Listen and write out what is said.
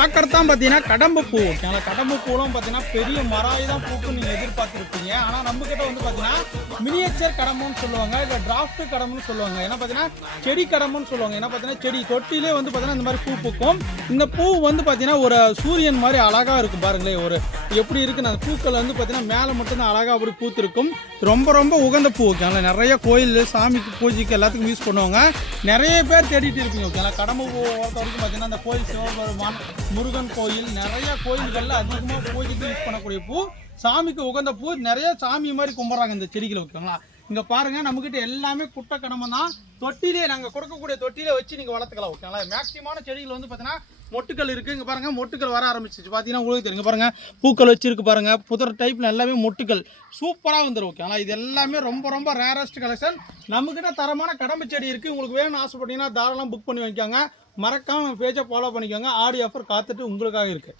பார்க்கறது தான் பார்த்தீங்கன்னா கடம்பு பூ. ஓகேங்களா, கடம்பு பூலாம் பார்த்தீங்கன்னா பெரிய மராய் தான் பூக்கும் நீங்கள் எதிர்பார்த்துருப்பீங்க. ஆனால் நம்மக்கிட்ட வந்து பார்த்தீங்கன்னா மினியேச்சர் கடம்புன்னு சொல்லுவாங்க, இல்லை டிராஃப்ட் கடம்புன்னு சொல்லுவாங்க. ஏன்னா பார்த்தீங்கன்னா செடி கடம்புன்னு சொல்லுவாங்க. ஏன்னா பார்த்தீங்கன்னா செடி தொட்டிலே வந்து பார்த்தீங்கன்னா இந்த மாதிரி பூ பூக்கும். இந்த பூ வந்து பார்த்தீங்கன்னா ஒரு சூரியன் மாதிரி அழகாக இருக்கும் பாருங்களேன். ஒரு எப்படி இருக்குன்னு அந்த பூக்கள் வந்து பார்த்தீங்கன்னா மேலே மட்டும்தான் அழகாக அப்படி பூத்திருக்கும். ரொம்ப ரொம்ப உகந்த பூ. ஓகேங்களா, நிறைய கோயில் சாமிக்கு பூஜைக்கு எல்லாத்துக்கும் யூஸ் பண்ணுவாங்க. நிறைய பேர் தேடிட்டு இருப்பீங்க. ஓகேங்களா, கடம்பு பூ வரைக்கும் பார்த்தீங்கன்னா அந்த கோயில் சிவபெருமான், முருகன் கோயில், நிறைய கோயில்களில் அதிகமாக பூஜைக்கு யூஸ் பண்ணக்கூடிய பூ, சாமிக்கு உகந்த பூ. நிறைய சாமி மாதிரி கும்பிட்றாங்க இந்த செடிகளை. ஓகேங்களா, இங்கே பாருங்கள், நம்மக்கிட்ட எல்லாமே குட்டை கடமை தான். தொட்டிலே நாங்கள் கொடுக்கக்கூடிய தொட்டிலே வச்சு நீங்கள் வளர்த்துக்கலாம். ஓகேங்களா, மேக்ஸிமான செடிகள் வந்து பார்த்தீங்கன்னா மொட்டுக்கள் இருக்குது. இங்கே பாருங்கள், மொட்டுக்கள் வர ஆரம்பிச்சிச்சு. பார்த்தீங்கன்னா உங்களுக்கு தெரியுங்க பாருங்கள், பூக்கள் வச்சுருக்கு பாருங்கள். புதர் டைப்பில் எல்லாமே மொட்டுக்கள் சூப்பராக வந்துடும். ஓகேங்களா, இது எல்லாமே ரொம்ப ரொம்ப ரேரஸ்ட் கலெக்ஷன். நம்மக்கிட்ட தரமான கடம்பு செடி இருக்குது. உங்களுக்கு வேணும்னு ஆசைப்பட்டீங்கன்னா தாராளம் புக் பண்ணி வைக்காங்க. மறக்காமல் பேஜை ஃபாலோ பண்ணிக்கோங்க. ஆடி ஆஃபர் காத்துட்டு உங்களுக்காக இருக்குது.